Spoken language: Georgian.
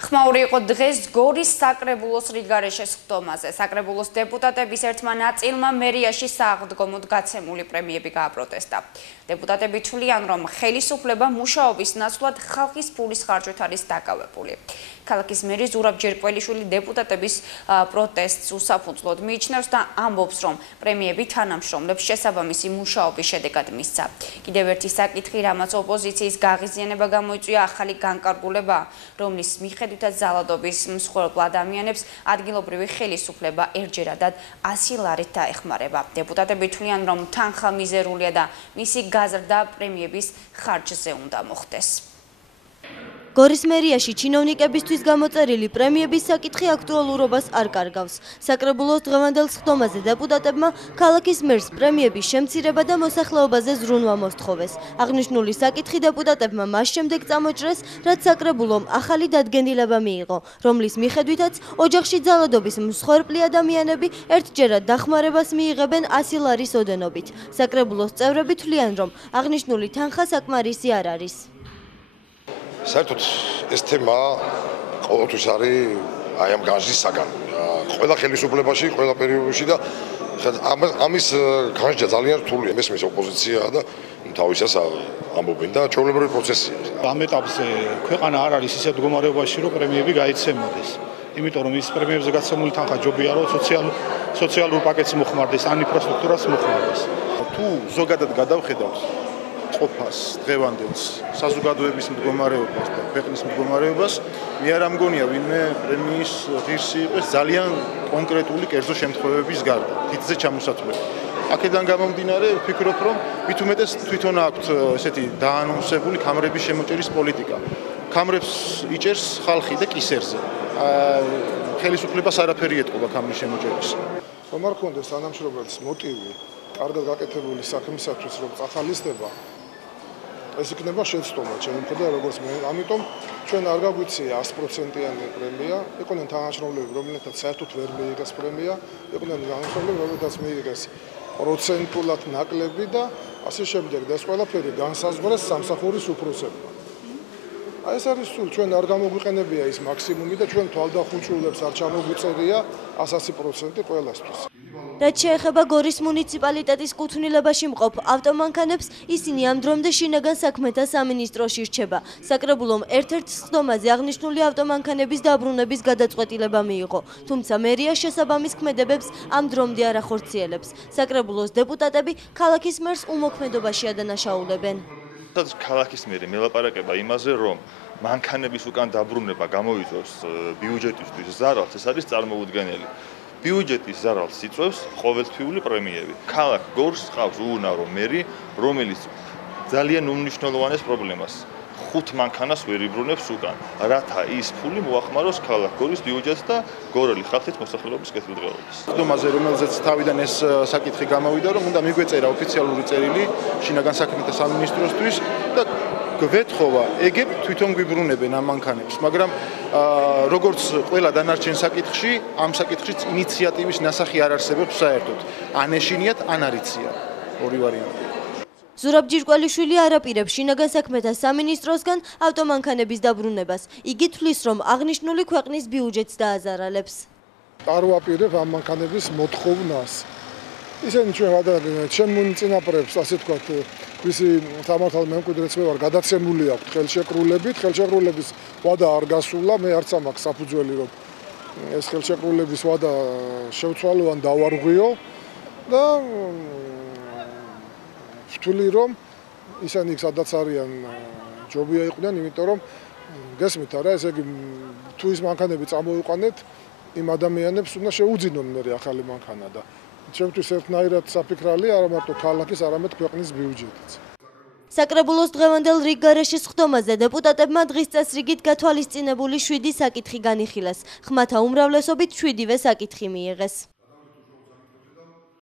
ხმაური იყო დღეს გორის საკრებულოს რიგგარეშეს ხდომაზე. საკრებულოს დეპუტატების ერთმა ნაწილმა მერიაში სააღდგომოდ გაცემული პრემიები გააპროტესტა. დეპუტატები თვლიან, რომ ხელისუფლება მუშაობის ნაცვლად ხალხის ფულის ხარჯვით არის დაკავებული. ქალაქის მერი ზურაბ ჯერკველიშვილი დეპუტატების პროტესტს უსაფუძვლოდ მიიჩნევს და ამბობს, რომ პრემიები თანამშრომლებს შესაბამისი მუშაობის შედეგად მისცა. კიდევ ერთი საკითხი, რამაც ოპოზიციის გაღიზიანება გამოიწვია, ახალი განკარგულება, რომლის მიხედვითაც ზალადობის მსხვერპლ ადამიანებს ადგილობრივი ხელისუფლება ერთჯერადად 100 ლარით დაეხმარება. დეპუტატები თვლიან, რომ თანხა მიზერულია და მისი გაზრდა პრემიების ხარჯზე უნდა მოხდეს. გორის მერიაში ჩინოვნიკებისთვის გამოწერილი პრემიების საკითხი აქტუალურობას არ კარგავს. საკრებულოს დღევანდელ სხდომაზე დეპუტატებმა ქალაქის მერს პრემიების შემცირება და მოსახლეობაზე ზრუნვა მოსთხოვეს. აღნიშნული საკითხი დეპუტატებმა მას შემდეგ წამოჭრეს, რაც საკრებულომ ახალი დადგენილება მიიღო, რომლის მიხედვითაც ოჯახში ძალადობის მსხვერპლი ადამიანები ერთჯერად დახმარებას მიიღებენ 100 ლარის ოდენობით. საკრებულოს წევრები თვლიან, რომ აღნიშნული თანხა საკმარისი არ არის. საერთოდ ეს თემა ყოველთვის არის აი ამ განსჯის საგანი. ყველა ხელისუფლებაში, ყველა პერიოდში და ამის განსჯა ძალიან რთულია. მესმის ოპოზიცია და თავისას ამბობენ და ჩვეულებრივი პროცესია. ამ ეტაპზე ქვეყანა არ არის ისეთ მდგომარეობაში, რომ პრემიები გაიცემოდეს. იმიტომ რომ ის პრემიებზე გაცემული თანხა ჯობია, რომ სოციალურ პაკეტს მოხმარდეს, ან ინფრასტრუქტურას მოხმარდეს. თუ ზოგადად გადავხედავთ ყოფას, დღევანდელს, საზოგადოების მდგომარეობას და ქვეყნის მდგომარეობას, მე არ ამგონია ვინმე პრემიის ღირსი იყოს ძალიან კონკრეტული კერძო შემთხვევების გარდა, თითზე ჩამოსათვლელი. აქედან გამომდინარე, ვფიქრობ, რომ მით უმეტეს თვითონ აქვთ ესეთი დაანონსებული კამრების შემოჭერის პოლიტიკა. კამრებს იჭერს ხალხი და კისერზე. ხელისუფლებას არაფერი ეტყობა კამრის შემოჭერის. რომ არ ქონდეს თანამშრომლებს მოტივი კარგად გაკეთებული საქმისათვის, რომ წახალისდება, ეს იქნება შეცდომა ჩემი მხრიდან, როგორც მე. ამიტომ ჩვენ არ გაგვიცია 100%-იანი პრემია, იყვნენ თანამშრომლები, რომლებსაც საერთოდ ვერ მიიღეს პრემია, იყვნენ თანამშრომლები, რომლებსაც მიიღეს პროცენტულად ნაკლები და ასე შემდეგ. და ეს ყველაფერი განსაზღვრეს სამსახურის უფროსებმა. აი ეს არის სულ ჩვენ არ გამოგვიყენებია ის მაქსიმუმი და ჩვენ თვალდახუჭულებს არ ჩამოგვიწერია 100% ყველასთვის. რაც შეეხება გორის მუნიციპალიტეტის კუთვნილებაში მყოფ ავტომანქანებს, ისინი ამ დრომდე შინაგან საქმეთა სამინისტროში რჩება. საკრებულომ ერთ-ერთ სხდომაზე აღნიშნული ავტომანქანების დაბრუნების გადაწყვეტილება მიიღო, თუმცა მერია შესაბამის ქმედებებს ამ დრომდე არ ახორციელებს. საკრებულოს დეპუტატები ქალაქის მერს უმოქმედობაში ადანაშაულებენ. ქალაქის მერი მელაპარაკება იმაზე, რომ მანქანების უკან დაბრუნება გამოიწვევს ბიუჯეტისთვის ზარალს, ეს არის წარმოუდგენელი. ბიუჯეტის ზარალს იწვევს ყოველთვიური პრემიები. ქალაქ გორს ყავს უუნარო მერი, რომელიც ძალიან უმნიშვნელოვანეს პრობლემას 5 მანქანას ვერ იბრუნებს უკან, რათა ის ფული მოახმაროს ქალაქ გორის ბიუჯეტს და გორელი ხალხის მოსახლეობის კეთილდღეობას. სხდომაზე, რომელზეც თავიდან ეს საკითხი გამოვიდა, რომ უნდა მიგვეწერა ოფიციალური წერილი შინაგან საქმეთა სამინისტროსთვის და გვეთხოვა ეგებ თვითონ გვიბრუნებენ ამ მანქანებს, მაგრამ როგორც ყველა დანარჩენ საკითხში, ამ საკითხშიც ინიციატივის ნასახი არ არსებობს საერთოდ. ან ეშინიათ, ან არ იციან. ორი ვარიანტია. ზურაბ ჯერკველიშვილი არ აპირებს შინაგან საქმეთა სამინისტროსგან ავტომანქანების დაბრუნებას. იგი თვლის, რომ აღნიშნული ქვეყნის ბიუჯეტს დააზარალებს. არ ვაპირებ ამ მანქანების მოთხოვნას. ისინი ჩვენ მონაწილეებს, ასე ვთქვათ, ვისი სამართალ მემკვიდრეც მე ვარ, გადაცემული აქვს ხელშეკრულებით, ხელშეკრულების ვადა არ გასულა, მე არც ამაქვს საფუძველი, რომ ეს ხელშეკრულების ვადა შევცვალო ან დავარღვიო და ვთვლი, რომ ისინი სადაც არიან ჯობია იყვნენ, იმიტომ რომ გესმით არა, ესე იგი თუ ის მანქანები წამოიყვანეთ, იმ ადამიანებს უნდა შეუძინონ მე ახალი მანქანა და ჩემთვის ერთნაირად საფიქრალი არა მარტო ქალაქის, არამედ ქვეყნის ბიუჯეტიც. საკრებულოს დღევანდელ რიგგარეშეს სხდომაზე დეპუტატებმა დღის წესრიგით გათვალისწინებული 7 საკითხი განიხილეს. ხმათა უმრავლესობით 7-ვე საკითხი მიიღეს.